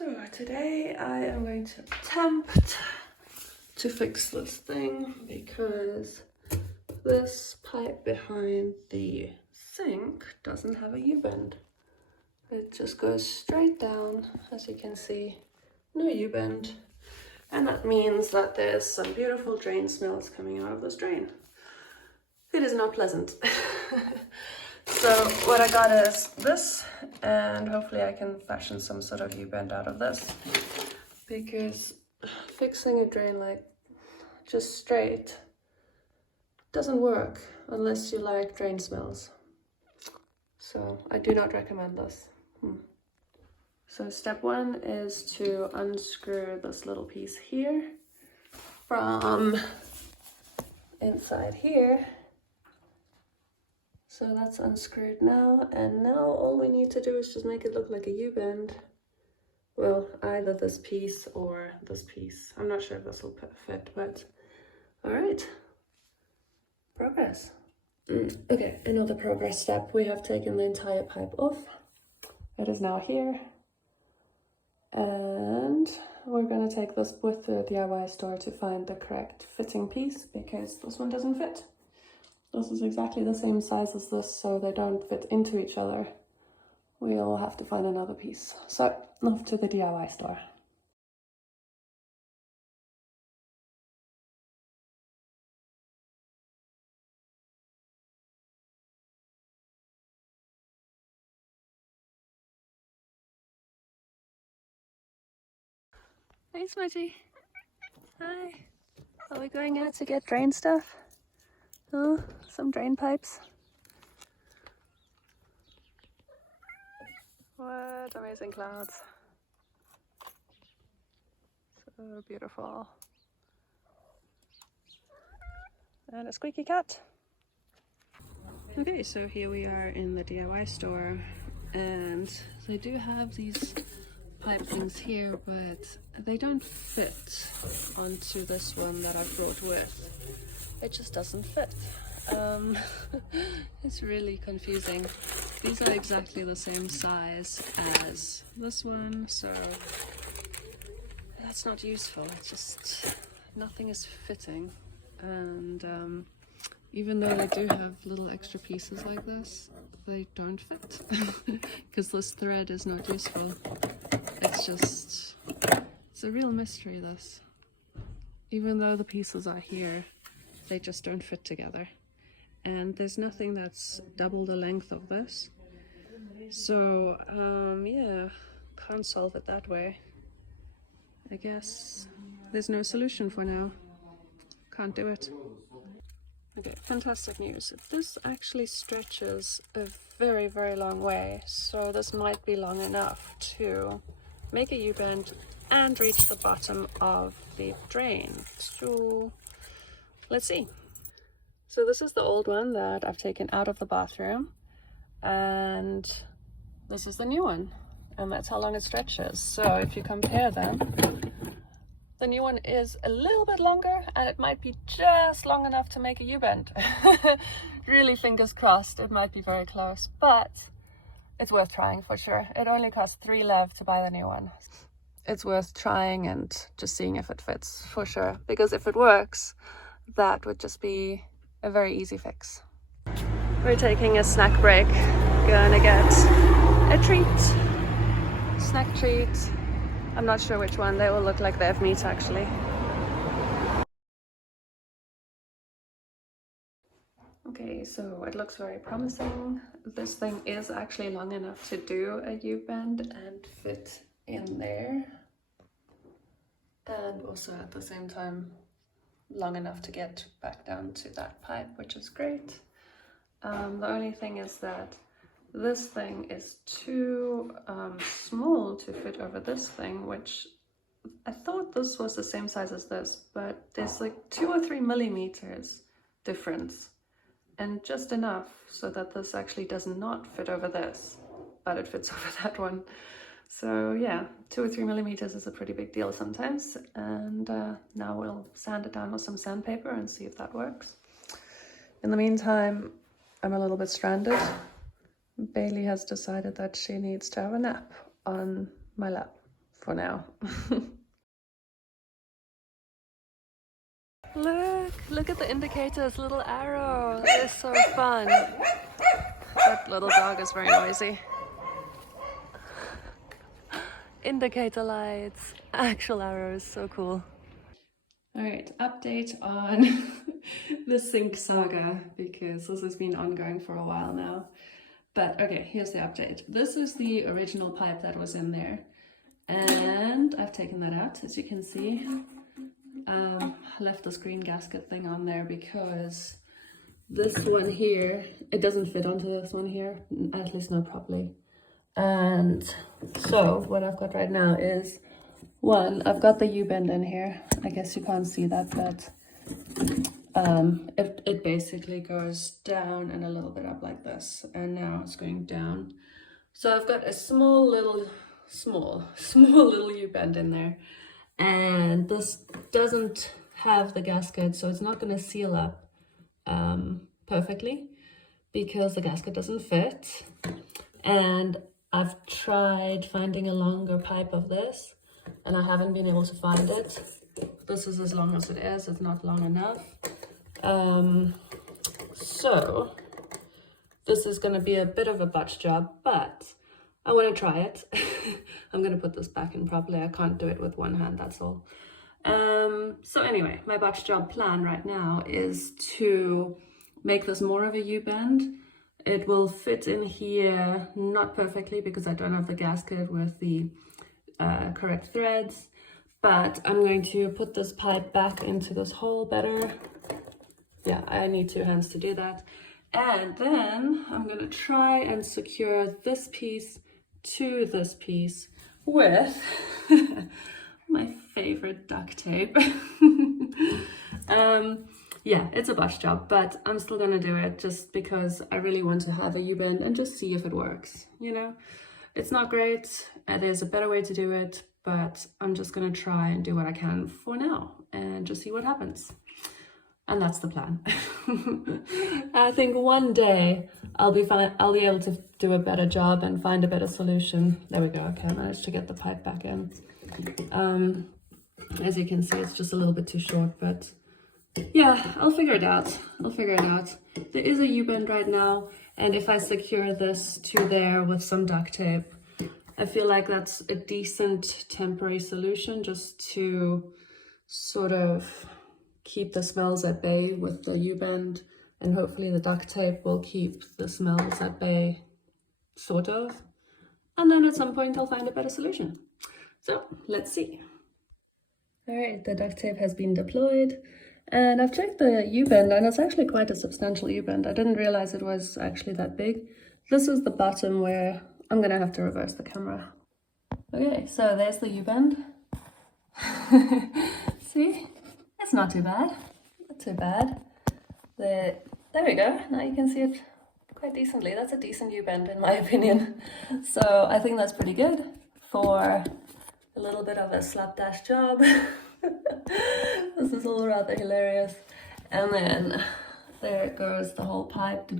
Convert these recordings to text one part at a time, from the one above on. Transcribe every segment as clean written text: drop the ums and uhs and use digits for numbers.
So today I am going to attempt to fix this thing because this pipe behind the sink doesn't have a U-bend. It just goes straight down, as you can see, no U-bend. And that means that there's some beautiful drain smells coming out of this drain. It is not pleasant. So what I got is this, and hopefully I can fashion some sort of U-bend out of this, because fixing a drain like just straight doesn't work unless you like drain smells. So I do not recommend this. So step one is to unscrew this little piece here from inside here. So that's unscrewed now, and now all we need to do is just make it look like a U-bend. Well, either this piece or this piece. I'm not sure if this will fit, but all right. Progress. Okay, another progress step. We have taken the entire pipe off. It is now here. And we're going to take this with the DIY store to find the correct fitting piece, because this one doesn't fit. This is exactly the same size as this, so they don't fit into each other. We'll have to find another piece. So, off to the DIY store. Hey, Smudgy. Hi. Are we going out to get drain stuff? Oh, some drain pipes. What amazing clouds. So beautiful. And a squeaky cat. Okay, so here we are in the DIY store, and they do have these pipe things here, but they don't fit onto this one that I brought with. It just doesn't fit. It's really confusing. These are exactly the same size as this one, so that's not useful. It's just nothing is fitting. And even though they do have little extra pieces like this, they don't fit because this thread is not useful. It's a real mystery, this. Even though the pieces are here, they just don't fit together. And there's nothing that's double the length of this. So, yeah, can't solve it that way. I guess there's no solution for now. Can't do it. Okay, fantastic news. This actually stretches a very, very long way. So this might be long enough to make a U-bend and reach the bottom of the drain. So let's see. So this is the old one that I've taken out of the bathroom, and this is the new one, and that's how long it stretches. So if you compare them, the new one is a little bit longer, and it might be just long enough to make a U-bend. Really, fingers crossed, it might be very close, but it's worth trying for sure. It only costs 3 lev to buy the new one. It's worth trying and just seeing if it fits for sure, because if it works, that would just be a very easy fix. We're taking a snack break. Gonna get a treat. Snack treat. I'm not sure which one. They all look like they have meat actually. Okay, so it looks very promising. This thing is actually long enough to do a U-bend and fit in there. And also at the same time long enough to get back down to that pipe, which is great. The only thing is that this thing is too small to fit over this thing, which I thought this was the same size as this, but there's like 2 or 3 millimeters difference, and just enough so that this actually does not fit over this, but it fits over that one. So yeah, 2 or 3 millimeters is a pretty big deal sometimes. And now we'll sand it down with some sandpaper and see if that works. In the meantime, I'm a little bit stranded. Bailey has decided that she needs to have a nap on my lap. for now. Look at the indicators, little arrow. They're so fun. That little dog is very noisy. Indicator lights, actual arrows, so cool. All right, update on the sink saga, because this has been ongoing for a while now. But okay, here's the update. This is the original pipe that was in there, and I've taken that out, as you can see. Left this green gasket thing on there because this one here, it doesn't fit onto this one here, at least not properly. And so what I've got right now is, one, I've got the U-bend in here. I guess you can't see that, but it basically goes down and a little bit up like this, and now it's going down. So I've got a small little U-bend in there, and this doesn't have the gasket, so it's not going to seal up perfectly because the gasket doesn't fit. And I've tried finding a longer pipe of this, and I haven't been able to find it. This is as long as it is, it's not long enough. So this is going to be a bit of a botch job, but I want to try it. I'm going to put this back in properly. I can't do it with one hand, that's all. So anyway, my botch job plan right now is to make this more of a U-bend. It will fit in here, not perfectly because I don't have the gasket with the correct threads, but I'm going to put this pipe back into this hole better. Yeah, I need 2 hands to do that. And then I'm going to try and secure this piece to this piece with my favorite duct tape. Yeah, it's a botch job, but I'm still gonna do it just because I really want to have a U-bend and just see if it works, you know? It's not great, there's a better way to do it, but I'm just gonna try and do what I can for now and just see what happens. And that's the plan. I think one day I'll be able to do a better job and find a better solution. There we go, okay, I managed to get the pipe back in. As you can see, it's just a little bit too short, but yeah, I'll figure it out. There is a U-bend right now, and if I secure this to there with some duct tape, I feel like that's a decent temporary solution just to sort of keep the smells at bay with the U-bend, and hopefully the duct tape will keep the smells at bay, sort of. And then at some point I'll find a better solution. So let's see. All right, the duct tape has been deployed. And I've checked the U-bend, and it's actually quite a substantial U-bend. I didn't realize it was actually that big. This is the bottom where I'm gonna have to reverse the camera. Okay, so there's the U-bend. See? It's not too bad. Not too bad. There we go. Now you can see it quite decently. That's a decent U-bend in my opinion. So I think that's pretty good for a little bit of a slapdash job. This is all rather hilarious. And then there goes the whole pipe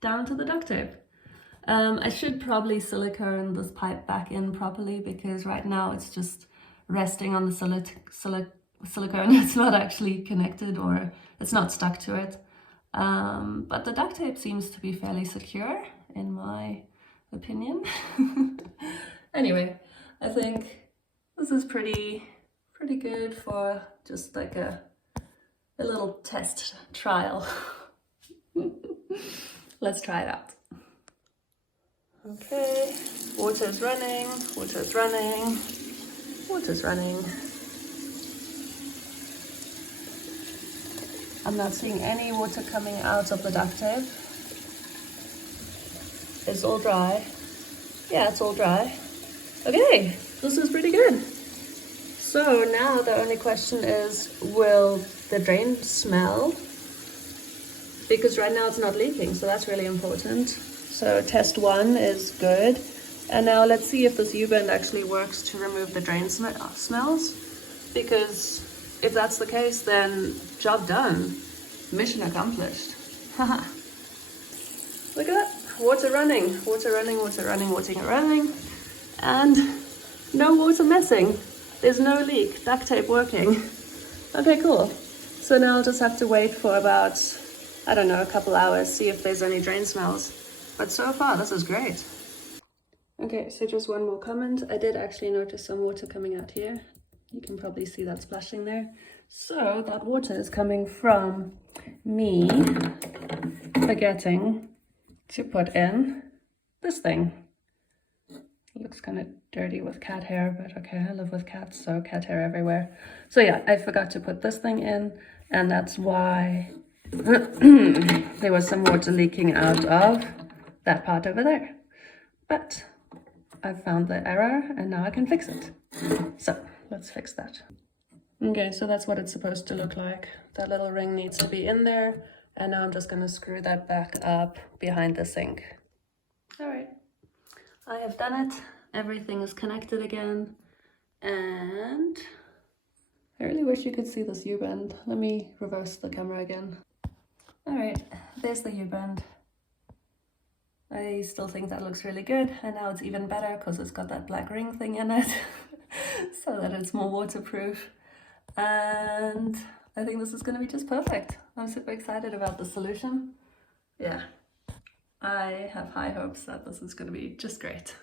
down to the duct tape. I should probably silicone this pipe back in properly because right now it's just resting on the silicone. It's not actually connected, or it's not stuck to it. But the duct tape seems to be fairly secure in my opinion. Anyway, I think this is pretty good for just like a little test trial. Let's try it out. Okay, water's running. I'm not seeing any water coming out of the duct tape. It's all dry. Yeah, it's all dry. Okay, this is pretty good. So now the only question is, will the drain smell? Because right now it's not leaking, so that's really important. So test 1 is good. And now let's see if this U-bend actually works to remove the drain smells. Because if that's the case, then job done. Mission accomplished. Haha. Look at that. Water running. And No water missing. There's no leak. Duct tape working. Okay, cool. So now I'll just have to wait for about, I don't know, a couple hours, see if there's any drain smells. But so far, this is great. Okay, so just one more comment. I did actually notice some water coming out here. You can probably see that splashing there. So that water is coming from me forgetting to put in this thing. It looks kind of dirty with cat hair, but okay, I live with cats, so cat hair everywhere. So yeah, I forgot to put this thing in, and that's why there was some water leaking out of that part over there. But I've found the error, and now I can fix it. So let's fix that. Okay, so that's what it's supposed to look like. That little ring needs to be in there, and now I'm just going to screw that back up behind the sink. All right, I have done it. Everything is connected again, and I really wish you could see this U-bend. Let me reverse the camera again. All right, there's the U-bend. I still think that looks really good, and now it's even better because it's got that black ring thing in it so that it's more waterproof. And I think this is going to be just perfect. I'm super excited about the solution. Yeah, I have high hopes that this is going to be just great.